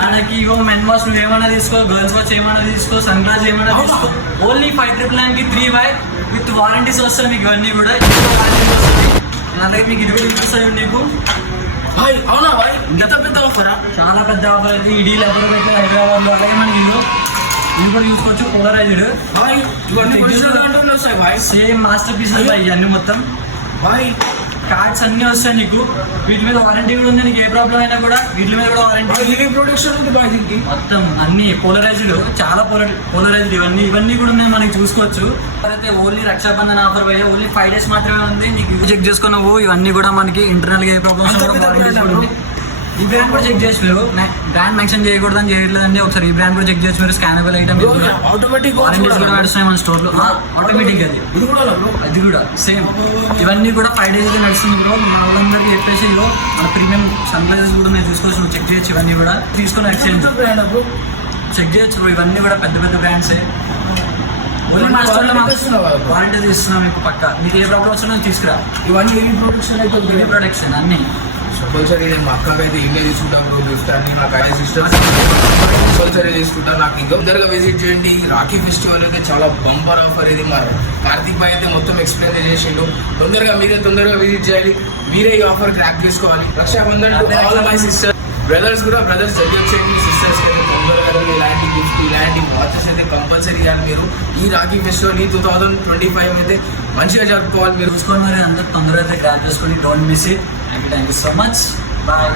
మనకి ఇగో men wash నువ్వు ఏమైనా తీసుకో, గర్ల్స్ వాచ్ ఏమైనా తీసుకో, సన్ గ్లాస్ ఏమైనా తీసుకో, ఓన్లీ 599 3Y విత్ వారంటీస్ వస్తాయి మీకు. ఇవన్నీ కూడా అలాగే మీకు 20 చూపిస్తాయి నీకు. అవునా భాయ్, ఇంత పెద్ద ఆఫరా? చాలా పెద్ద ఆఫర్ అయితే ఇడీ ఎవరు అయితే హైదరాబాద్లో. అలాగే మనకి ఇల్లు కూడా చూసుకోవచ్చు, పోలరైజ్డ్ సేమ్ మాస్టర్ పీసెస్ ఇవన్నీ మొత్తం. కార్డ్స్ అన్ని వస్తాయి నీకు. వీటి మీద వారంటీ కూడా ఉంది. నీకు ఏ ప్రాబ్లం అయినా కూడా వీటి మీద కూడా వారంటీ ప్రొడక్షన్ ఉంది బాయ్. దీనికి మొత్తం అన్ని పోలరైజ్డ్, చాలా పోలరైజ్డ్ ఇవన్నీ కూడా ఉన్నాయి మనకి చూసుకోవచ్చు. అయితే ఓన్లీ రక్షాబంధన్ ఆఫర్ పోయే ఓన్లీ 5 days మాత్రమే ఉంది. నీకు చెక్ చేసుకున్నావు ఇవన్నీ కూడా మనకి ఇంటర్నల్ గా ఏ ప్రాబ్లమ్స్ కూడా. ఈ బ్రాండ్ కూడా చెక్ చేసి మీరు బ్రాండ్ మెన్షన్ చేయకూడదని చేయట్లేదండి. ఒకసారి ఈ బ్రాండ్ కూడా చెక్ చేసి మీరు స్కానబుల్ ఐటమ్ ఆటోమేటిక్ వారంటీస్ కూడా నడుస్తున్నాయి మన స్టోర్ లో. ఆటోమేటిక్ అది కూడా సేమ్. ఇవన్నీ కూడా 5 days నడుస్తుంది బ్రో. మన వాళ్ళందరికీ చెప్పేసి ఇగో మన ప్రీమియం సన్ గ్లాసెస్ కూడా నేను చూసుకోవచ్చు. నువ్వు చెక్ చేయొచ్చు. ఇవన్నీ కూడా తీసుకొని ఎక్స్చేంజ్ చెక్ చేయొచ్చు బ్రో. ఇవన్నీ కూడా పెద్ద పెద్ద బ్రాండ్సే. ఓన్లీ మా స్టోర్ లో వారంటీ ఇస్తున్నాం మీకు పక్క. మీకు ఏ ప్రాబ్లం వచ్చినా తీసుకురా. ఇవన్నీ ప్రొడక్షన్ అయితే ప్రొడక్షన్ అన్ని కంపల్సరీ. నేను మా అక్కకి అయితే ఇల్లే తీసుకుంటాను. గిఫ్ట్ అన్ని నాకు ఐ సిస్టర్స్ కంపల్సరీ తీసుకుంటాను. నాకు ఇంకా తొందరగా విజిట్ చేయండి. రాఖీ ఫెస్టివల్ అయితే చాలా బంపర్ ఆఫర్ ఇది. మరి కార్తిక్ భాయ్ అయితే మొత్తం ఎక్స్ప్లెయిన్ చేసిండు. తొందరగా విజిట్ చేయాలి. మీరే ఈ ఆఫర్ క్రాక్ చేసుకోవాలి. Rakshabandhan all my sister brothers కూడా బ్రదర్స్ జడ్జి చేయండి. సిస్టర్స్ అయితే తొందరగా ఇలాంటి గిఫ్ట్ ఇలాంటి వాచెస్ అయితే కంపల్సరీ ఇవ్వాలి. మీరు ఈ రాఖీ ఫెస్టివల్ ఈ 2025 అయితే మంచిగా జరుపుకోవాలి. మీరు చూసుకొని మరి అందరూ తొందరగా అయితే క్రాక్ చేసుకోండి. Don't miss it. Thank you so much. Bye.